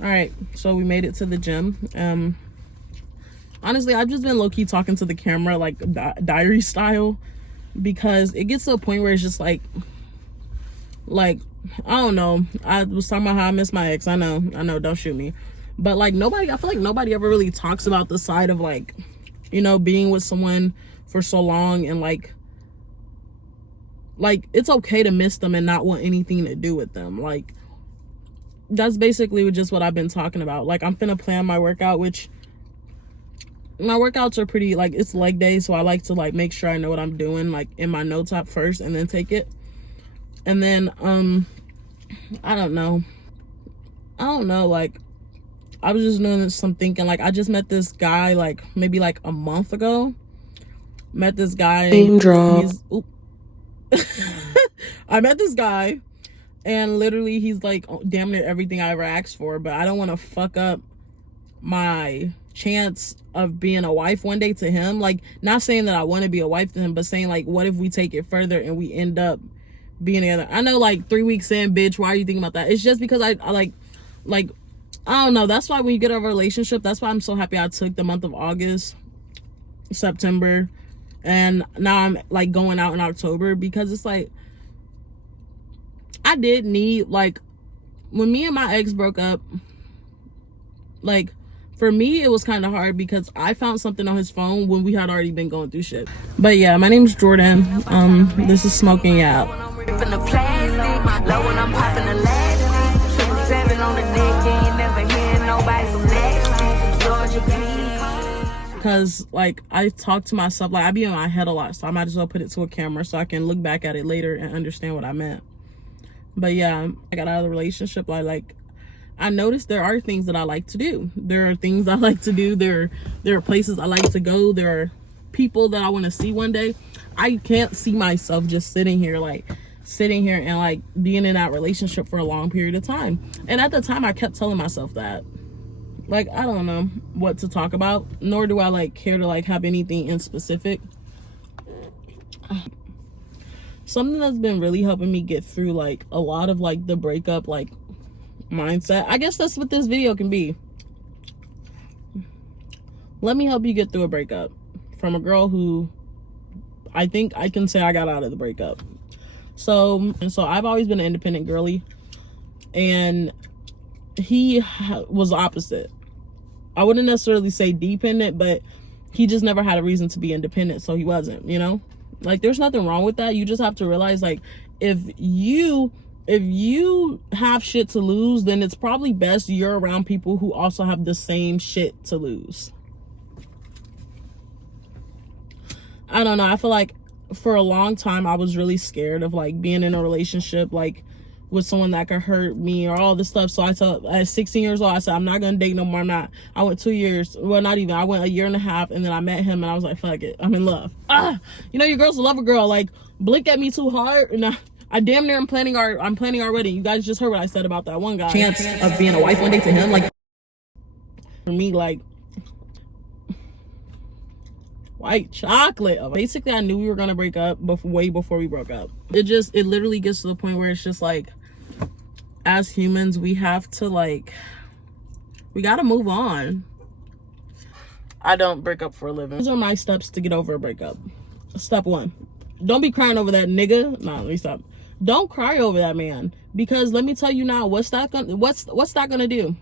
All right, so we made it to the gym. Honestly, I've just been low-key talking to the camera, like diary style, because it gets to a point where it's just like I don't know. I was talking about how I miss my ex. I know, don't shoot me. But like I feel like nobody ever really talks about the side of like, you know, being with someone for so long and like it's okay to miss them and not want anything to do with them. Like, that's basically just what I've been talking about. Like, I'm finna plan my workout, which my workouts are pretty, like, it's leg day, so I like to like make sure I know what I'm doing, like in my notes app first and then take it. And then I don't know, like I was just doing some thinking. Like, I just met this guy like maybe like a month ago. Met this guy. Name drop. I met this guy, and literally he's like damn near everything I ever asked for, but I don't want to fuck up my chance of being a wife one day to him. Like, not saying that I want to be a wife to him, but saying like, what if we take it further and we end up being together? I know, like 3 weeks in, bitch, why are you thinking about that? It's just because I like I don't know. That's why when you get a relationship, that's why I'm so happy I took the month of August, September, and now I'm like going out in October, because it's like I did need, like, when me and my ex broke up, like, for me it was kind of hard because I found something on his phone when we had already been going through shit. But yeah, my name's Jordan. This is Smoking Out. Because like I talk to myself, like I be in my head a lot, so I might as well put it to a camera so I can look back at it later and understand what I meant. But yeah, I got out of the relationship. Like I noticed there are things that I like to do. There are things I like to do. There are places I like to go. There are people that I want to see one day. I can't see myself just sitting here and like being in that relationship for a long period of time. And at the time I kept telling myself that. Like, I don't know what to talk about, nor do I like care to like have anything in specific. Something that's been really helping me get through like a lot of like the breakup like mindset, I guess that's what this video can be. Let me help you get through a breakup from a girl who I think I can say I got out of the breakup. So I've always been an independent girly, and he was opposite. I wouldn't necessarily say dependent, but he just never had a reason to be independent, so he wasn't, you know? Like, there's nothing wrong with that. You just have to realize, like, if you have shit to lose, then it's probably best you're around people who also have the same shit to lose. I don't know. I feel like for a long time I was really scared of like being in a relationship like with someone that could hurt me or all this stuff. So I told, at 16 years old, I said, I'm not gonna date no more. I'm not. I went 2 years, well, not even, I went 1.5 years, and then I met him and I was like, fuck it, I'm in love. You know, your girls love a girl, like, blink at me too hard and I damn near I'm planning our wedding. You guys just heard what I said about that one guy. Chance of being a wife one day to him, like, for me, like, white chocolate. Basically, I knew we were gonna break up way before we broke up. It literally gets to the point where it's just like, as humans, we have to like, we gotta move on. I don't break up for a living. These are my steps to get over a breakup. Step 1, don't be crying over that nigga. Nah, let me stop. Don't cry over that man, because let me tell you now, what's that gonna do?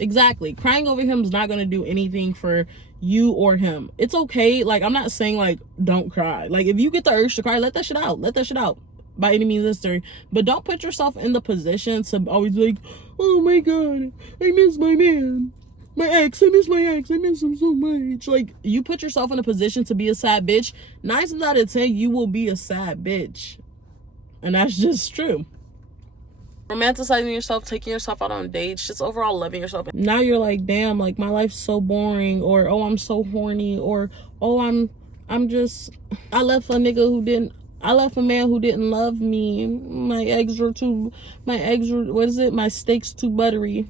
Exactly. Crying over him is not going to do anything for you or him. It's okay. Like, I'm not saying like don't cry. Like, if you get the urge to cry, let that shit out by any means necessary. But don't put yourself in the position to always be like, oh my god, I miss my man, my ex, I miss my ex, I miss him so much. Like, you put yourself in a position to be a sad bitch, 9 times out of 10 you will be a sad bitch, and that's just true. Romanticizing yourself, taking yourself out on dates, just overall loving yourself. Now you're like, damn, like my life's so boring, or oh, I'm so horny, or oh, I left a man who didn't love me. My steaks too buttery.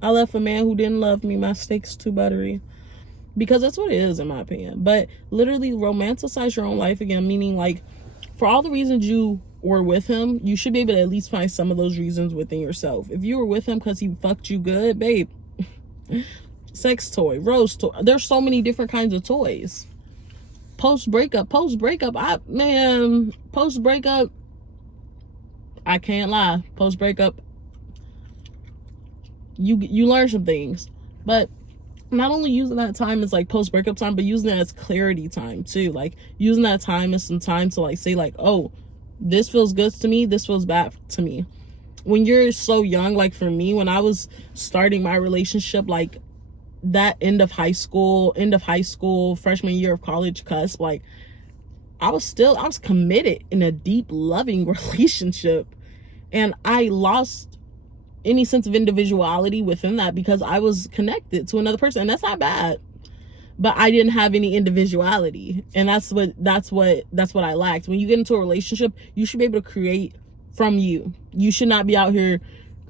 I left a man who didn't love me. My steaks too buttery. Because that's what it is, in my opinion. But literally romanticize your own life again, meaning like, for all the reasons you or with him, you should be able to at least find some of those reasons within yourself. If you were with him because he fucked you good, babe, sex toy, rose toy, there's so many different kinds of toys. Post breakup, post breakup, I can't lie, post breakup, you learn some things. But not only using that time as like post breakup time, but using it as clarity time too. Like using that time as some time to like say like, oh, this feels good to me, this feels bad to me. When you're so young, like for me, when I was starting my relationship, like that end of high school, freshman year of college cusp, like I was committed in a deep loving relationship, and I lost any sense of individuality within that because I was connected to another person, and that's not bad, but I didn't have any individuality, and that's what I lacked. When you get into a relationship, you should be able to create from you. You should not be out here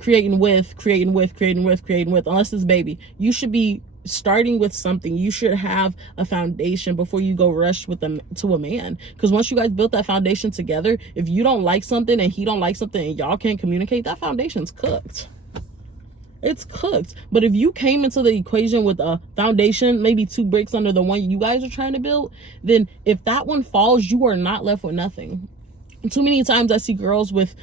creating with, unless it's baby. You should be starting with something. You should have a foundation before you go rush with them to a man, because once you guys built that foundation together, if you don't like something and he don't like something and y'all can't communicate, that foundation's cooked. It's cooked. But if you came into the equation with a foundation, maybe 2 bricks under the one you guys are trying to build, then if that one falls, you are not left with nothing. Too many times I see girls with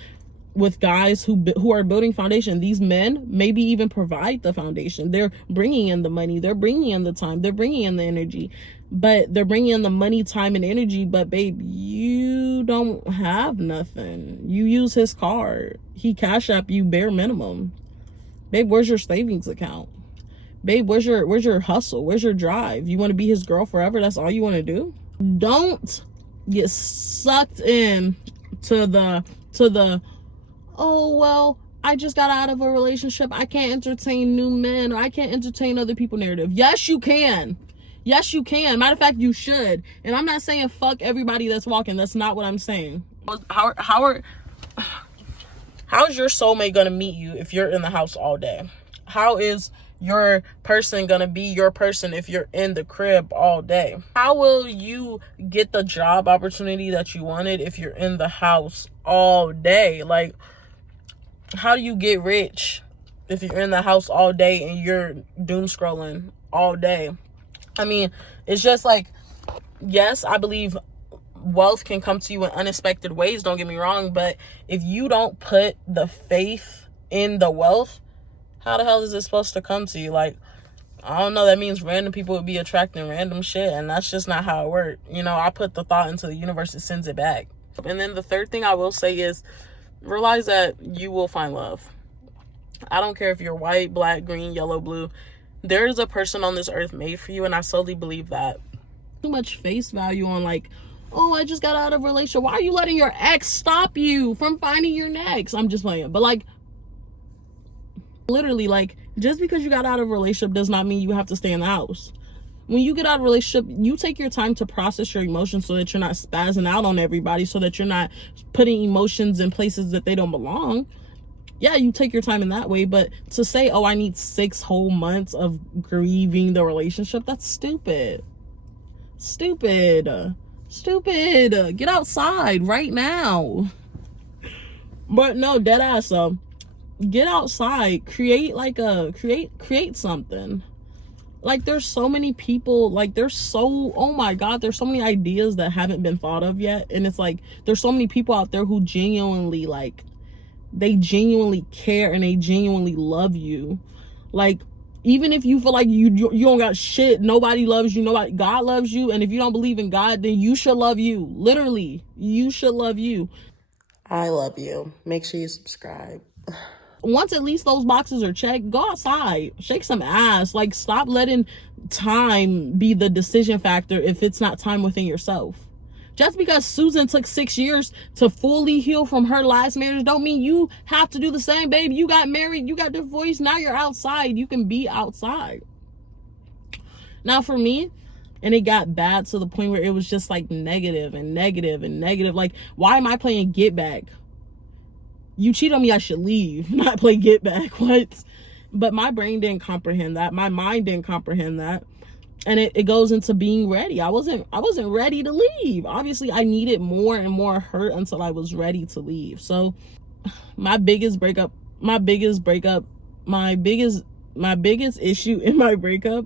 guys who are building foundation. These men maybe even provide the foundation. They're bringing in the money, they're bringing in the time, they're bringing in the energy, but they're bringing in the money, time, and energy. But babe, you don't have nothing. You use his card, he cash app you bare minimum. Babe, where's your savings account? Babe, where's your hustle? Where's your drive? You want to be his girl forever? That's all you want to do? Don't get sucked in to the oh, well, I just got out of a relationship, I can't entertain new men, or I can't entertain other people narrative. Yes, you can. Yes, you can. Matter of fact, you should. And I'm not saying fuck everybody that's walking. That's not what I'm saying. How is your soulmate gonna meet you if you're in the house all day? How is your person gonna be your person if you're in the crib all day? How will you get the job opportunity that you wanted if you're in the house all day? Like, how do you get rich if you're in the house all day and you're doom scrolling all day? I mean, it's just like, yes, I believe wealth can come to you in unexpected ways, don't get me wrong, but if you don't put the faith in the wealth, how the hell is it supposed to come to you? Like, I don't know, that means random people would be attracting random shit, and that's just not how it works. You know, I put the thought into the universe, it sends it back. And then the third thing I will say is, realize that you will find love. I don't care if you're white, black, green, yellow, blue. There is a person on this earth made for you, and I solely believe that. Too much face value on like, oh, I just got out of a relationship. Why are you letting your ex stop you from finding your next? I'm just playing. But like, literally, like, just because you got out of a relationship does not mean you have to stay in the house. When you get out of a relationship, you take your time to process your emotions so that you're not spazzing out on everybody, so that you're not putting emotions in places that they don't belong. Yeah, you take your time in that way, but to say, oh, I need 6 whole months of grieving the relationship, that's stupid. Stupid. Get outside right now. But no, dead ass, get outside, create something. Like, there's so many people, like, oh my god, there's so many ideas that haven't been thought of yet, and it's like, there's so many people out there who genuinely, like, they genuinely care and they genuinely love you. Like, even if you feel like you don't got shit, nobody loves you, God loves you, and if you don't believe in God, then you should love you. Literally, you should love you. I love you. Make sure you subscribe. Once at least those boxes are checked, go outside, shake some ass. Like, stop letting time be the decision factor if it's not time within yourself. Just because Susan took 6 years to fully heal from her last marriage don't mean you have to do the same, babe. You got married, you got divorced, now you're outside. You can be outside. Now for me, and it got bad to the point where it was just like negative. Like, why am I playing get back? You cheat on me, I should leave, not play get back. What? But my brain didn't comprehend that. My mind didn't comprehend that. And it goes into being ready. I wasn't ready to leave. Obviously, I needed more and more hurt until I was ready to leave. So my biggest breakup, my biggest breakup, my biggest issue in my breakup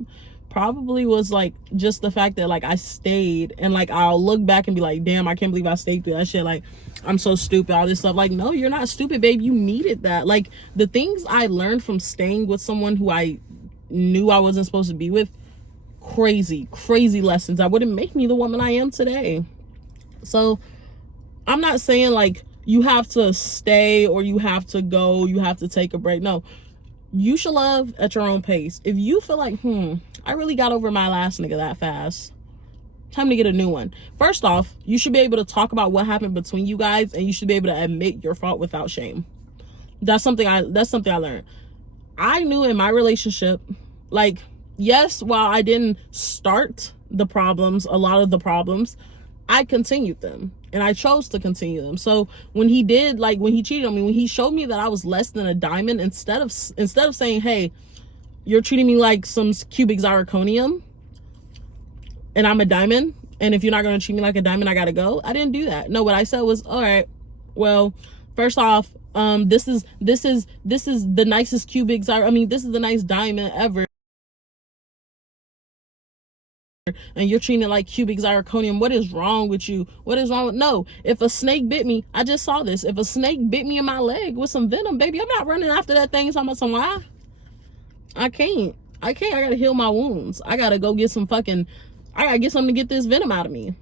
probably was like just the fact that like I stayed, and like I'll look back and be like, damn, I can't believe I stayed through that shit. Like, I'm so stupid, all this stuff. Like, no, you're not stupid, babe. You needed that. Like, the things I learned from staying with someone who I knew I wasn't supposed to be with, crazy lessons that wouldn't make me the woman I am today. So I'm not saying like you have to stay or you have to go, you have to take a break. No, you should love at your own pace. If you feel like, I really got over my last nigga that fast, time to get a new one. First off, you should be able to talk about what happened between you guys, and you should be able to admit your fault without shame. That's something I learned. I knew in my relationship, like, yes, while I didn't start the problems, a lot of the problems, I continued them, and I chose to continue them. So when he did, like, when he cheated on me, when he showed me that I was less than a diamond, instead of saying, hey, you're treating me like some cubic zirconium and I'm a diamond, and if you're not going to treat me like a diamond, I gotta go, I didn't do that. No, what I said was, all right, well, first off, this is the nicest cubic this is the nice diamond ever, and you're treating it like cubic zirconium. What is wrong with you? What is wrong with... No, if a snake bit me, I just saw this, if a snake bit me in my leg with some venom, baby, I'm not running after that thing talking about some why. I can't. I gotta heal my wounds. I gotta go get some fucking... I gotta get something to get this venom out of me.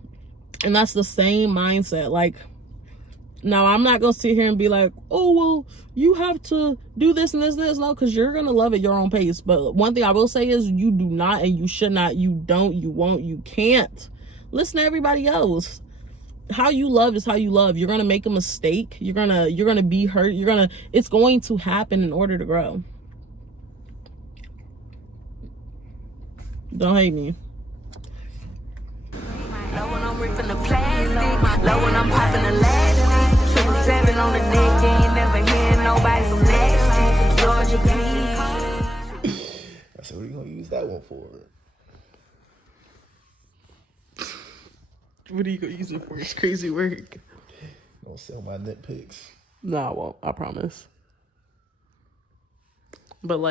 And that's the same mindset. Like, now I'm not gonna sit here and be like, oh, well, you have to do this and this. No, because you're gonna love at your own pace. But one thing I will say is, you do not, and you should not, you don't, you won't, you can't listen to everybody else. How you love is how you love. You're gonna make a mistake. You're gonna be hurt. It's going to happen in order to grow. Don't hate me. Love when I'm ripping the plastic, love when I'm popping the elastic, 27 on the neck, ain't never hear nobody so nasty. Georgia, please. I said, what are you gonna use that one for? What are you gonna use it for? It's crazy work. Gonna sell my nitpicks. No, I won't. I promise. But like,